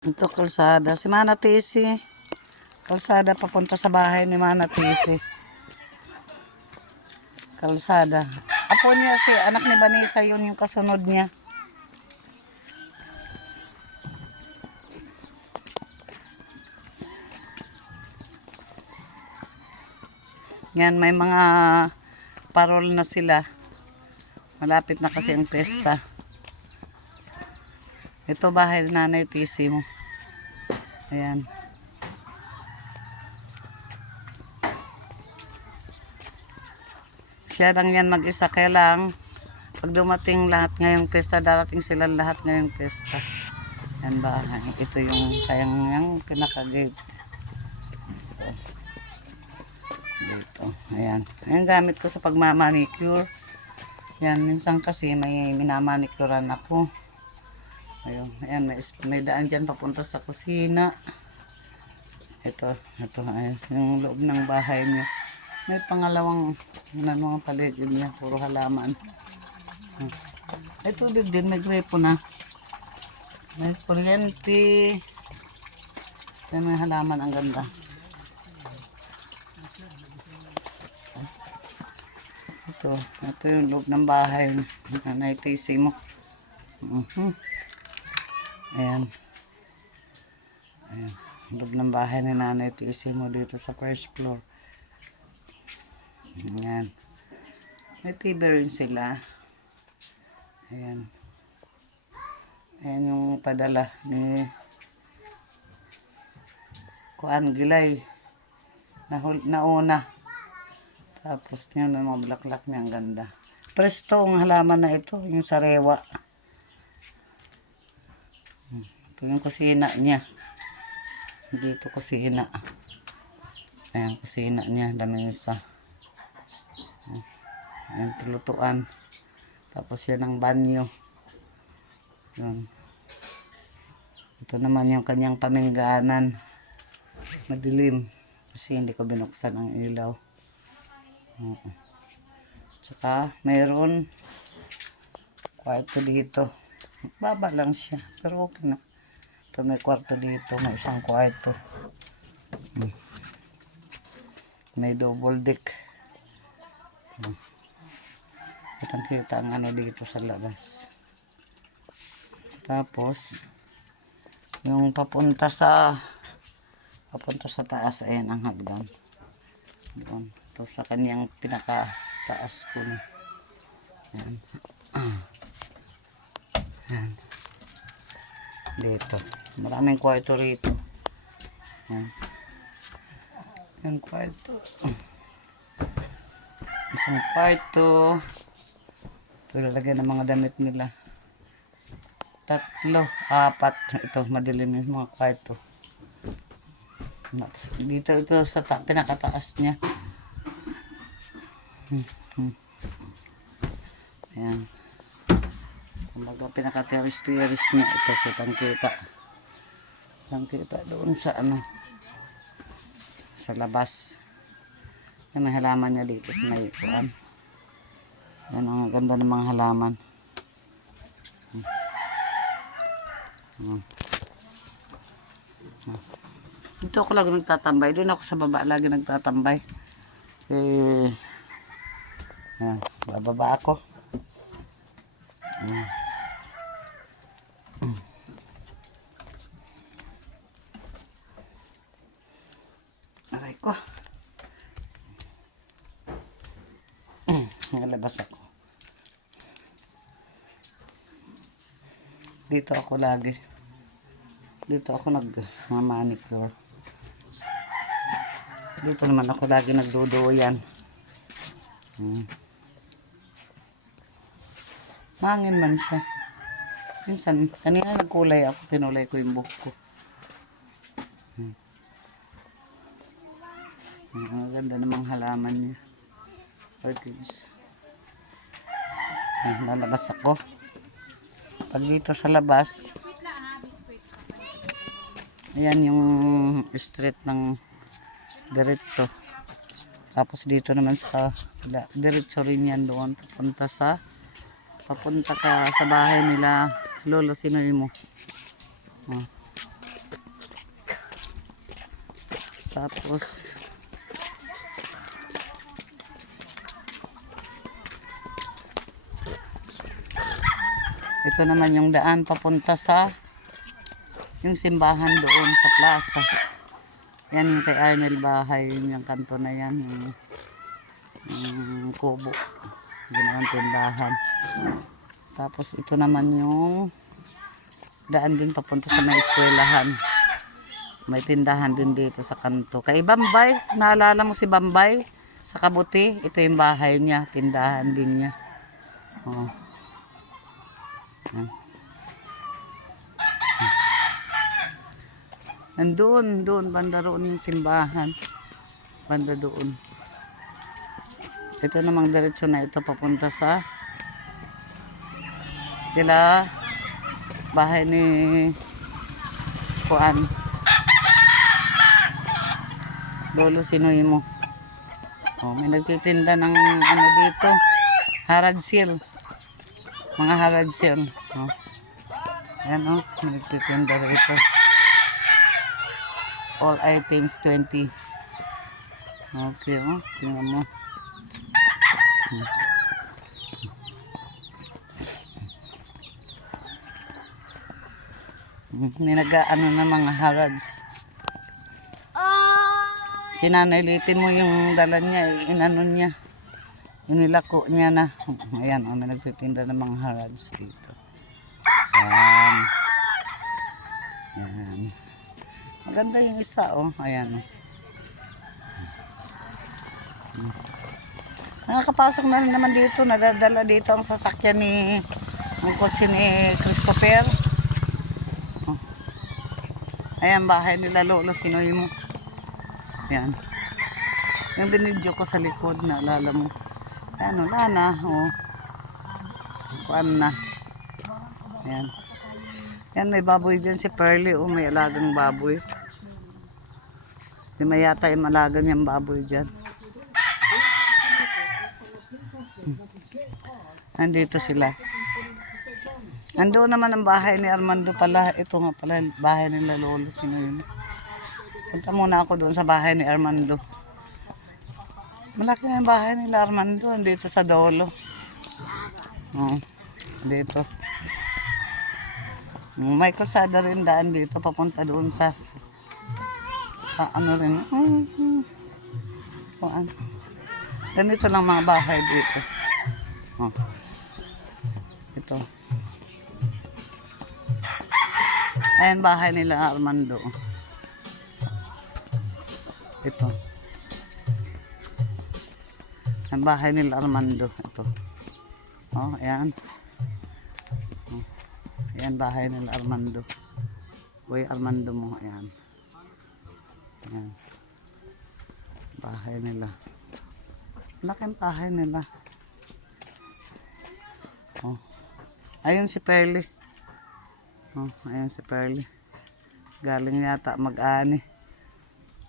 Ito kalsada. Si Mana Tisi. Kalsada papunta sa bahay ni Mana Tisi. Kalsada. Apo niya si anak ni Vanessa, yun yung kasunod niya. Yan, may mga parol na sila. Malapit na kasi ang pesta. Ito bahay ni Nanay Tisi mo. Ayan. Siya lang yan mag-isa. Kaya lang, pag dumating lahat ngayong pesta, darating sila lahat ngayong pesta. Yan bahay. Ito yung kayang yung pinaka-gate. Dito. Ayan. Ayan gamit ko sa pagmamanicure. Yan. Minsan kasi may minamanicurean ako. Ayun. Ayan. May daan dyan papunta sa kusina. Ito. Ayan. Yung loob ng bahay niya. May pangalawang mga paligid niya. Puro halaman. Ito din. May grepo na. May kuryente. Yan may halaman. Ang ganda. Ito yung loob ng bahay na Nanay Tisi mo. Ayan. Ayan. Loob ng bahay na Nanay Tisi mo dito sa first floor. Ayan. May TV rin sila. Ayan. Ayan yung padala ni Kuan Gilay. Nauna. Tapos yun, yung mga bulaklak niya, ang ganda. Presto ang halaman na ito, yung sarewa. Ito yung kusina niya. Dito kusina. Ayan, kusina niya, lamesa. Ayan, tulutuan. Tapos yan ang banyo. Yun. Ito naman yung kanyang pamingganan. Madilim. Kasi hindi ko binuksan ang ilaw. Tsaka mayroon kwarto dito. Baba lang siya, pero okay na. Ito may kwarto dito, may isang kwarto. May double deck. Kitang kita ang ano dito sa labas. Tapos yung papunta sa taas, ayan ang hagdan. Doon. Ito sa kanyang pinaka-taas ko na. Ayan. Ayan. Dito. Maraming kwarto rito. Ayan. Ayan kwarto. Isang kwarto. Ito lalagyan ng mga damit nila. 3, 4. Ito madilim yung mga kwarto. Dito ito sa pinakataas niya. Ayan. Kumbaga pinaka-terrace niya. Ito kitang-kita. Kitang-kita doon sa ano. Sa labas. Yan may halaman niya dito sa may ikuan. Yan ang ganda ng mga halaman. Dito ako lagi nagtatambay. Doon ako sa baba lagi nagtatambay. Yan, bababa ako. Aray ko. Nalabas ako. Dito ako lagi. Dito ako nag-manicure. Dito naman ako lagi nagduduyan. Mangin man siya. Minsan, kanina nagkulay ako, tinulay ko yung buhok ko. Ang ganda namang halaman niya. Orchids. Lalabas ako. Pag dito sa labas, ayan yung street ng diretso. Tapos dito naman sa diretso rin yan doon. Papunta ka sa bahay nila Lolo Sinoy mo. Tapos, ito naman yung daan papunta sa yung simbahan doon sa plaza. Yan yung kay Arnel bahay, yung kanto na yan, yung kubo. Hindi naman tindahan. Tapos ito naman yung daan din papunta sa may eskwelahan. May tindahan din dito sa kanto. Kay Bambay, naalala mo si Bambay? Sa Kabuti, ito yung bahay niya, tindahan din niya. Oh. Nandun, doon, banda roon yung simbahan. Banda doon. Ito namang diretso na ito papunta sa bahay ni Kuan. Lolo Sinoy mo. Oh, may nagtitinda ng ano dito. Harad sale. Mga harad sale. Oh. Ayan oh, may nagtitinda rito. All items 20. Okay oh, tingnan mo. May nag-ano na mga harads. Sinanalitin mo yung dala niya, inano niya. Inilako niya na. Ayan, may nagtitinda ng mga harads dito. Ayan. Ayan. Maganda yung isa, oh. Ayan, oh. Nakakapasok na rin naman dito. Nadadala dito ang sasakyan ang kotse ni Christopher. Oh. Ayan, bahay nila Lolo Sinoy mo. Ayan. Yung binidyo ko sa likod, naalala mo. Ayan, wala na, oh. Kuan na. Ayan. Yan, may baboy dyan si Pearly. Oh, may alagang baboy. May yata yung alagang yung baboy dyan. Nandito sila. Nandoon naman ang bahay ni Armando pala. Ito nga pala, bahay nila Lolo Sinoy. Punta muna ako doon sa bahay ni Armando. Malaki na yung bahay nila Armando. Dito sa Dolo. Oh, dito. May kalsada rin daan dito papunta doon sa ano rin. Ganito lang mga bahay dito. Oh. Ito. Ayan bahay nila Armando. Ito. Ang bahay nila Armando. Ito. Oh, ayan. Ayan bahay nila Armando. Uy, Armando mo. Ayan. Ayan. Bahay nila. Laking bahay nila. Oh. Ayun si Pearly. Oh, ayun si Pearly. Galing yata mag-ani.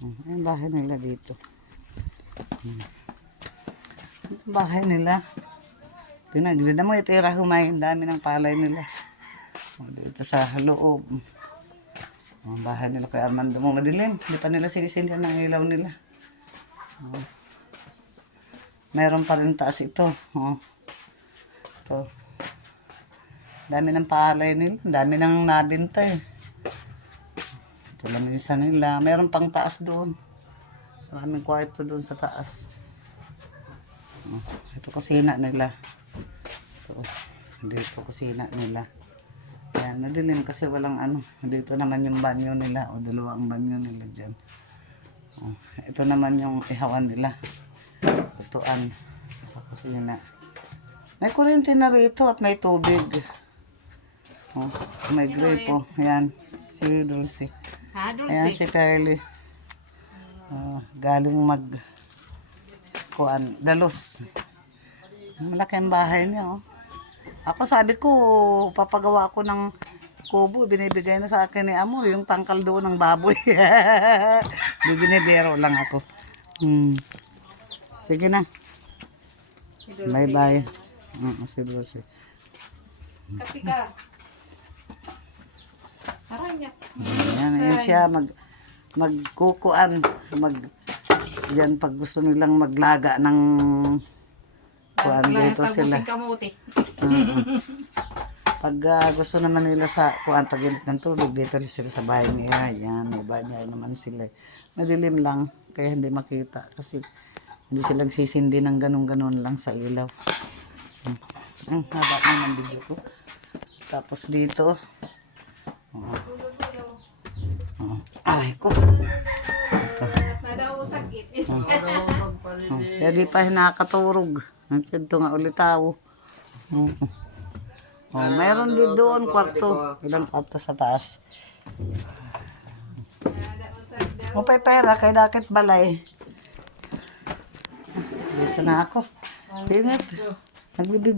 Oh, ayun bahay nila dito. Ito bahay nila. Pinagdala mo itira humay. Ang dami ng palay nila. Dito sa loob. Ang bahay nila kay Armando mo madilim. Hindi pa nila sinisindihan ng ilaw nila. Mayroon pa rin taas ito. Ito. Dami ng palay nila. Dami ng nabinta eh. Ito lang isa nila. Mayroon pang taas doon. Maraming kwarto doon sa taas. Ito kusina nila. Ito. Dito kusina nila. Ayan, nadilim kasi walang ano. Dito naman yung banyo nila. O dalawang banyo nila dyan. O, ito naman yung ihawan nila. Ituan. Sa kusina. May kuryente na rito at may tubig. O, may grape. Ayan. Si Dulce. Ayan si Pearly. Galing dalos. Malaki ang bahay niya. Oh. Ako sabi ko, papagawa ko ng kubo. Binibigay na sa akin ni Amo yung tangkal doon ng baboy. Binibiro lang ako. Sige na. Bye-bye. Si Dulce. Kapi ka. Aray niya. Ayan siya. magkukuan, yan pag gusto nilang maglaga ng kuan dito sila. Kamuti. Pag gusto naman nila sa kuan taginit ng tubig, dito rin sila sa bahay niya. Yan, may bahay niya naman sila. Madilim lang, kaya hindi makita. Kasi hindi sila sisindi ng ganun-ganun lang sa ilaw. Ang haba na ng video ko. Tapos dito, aray ko. Ito. Nadaw sakit. Kaya di pa nakakaturog. Ito nga ulit tao. Mayroon din doon kwarto. Ilang kwarto sa taas. Mupay pera kay dakit balay. Dito na ako. Ingat. Nagbibidyo.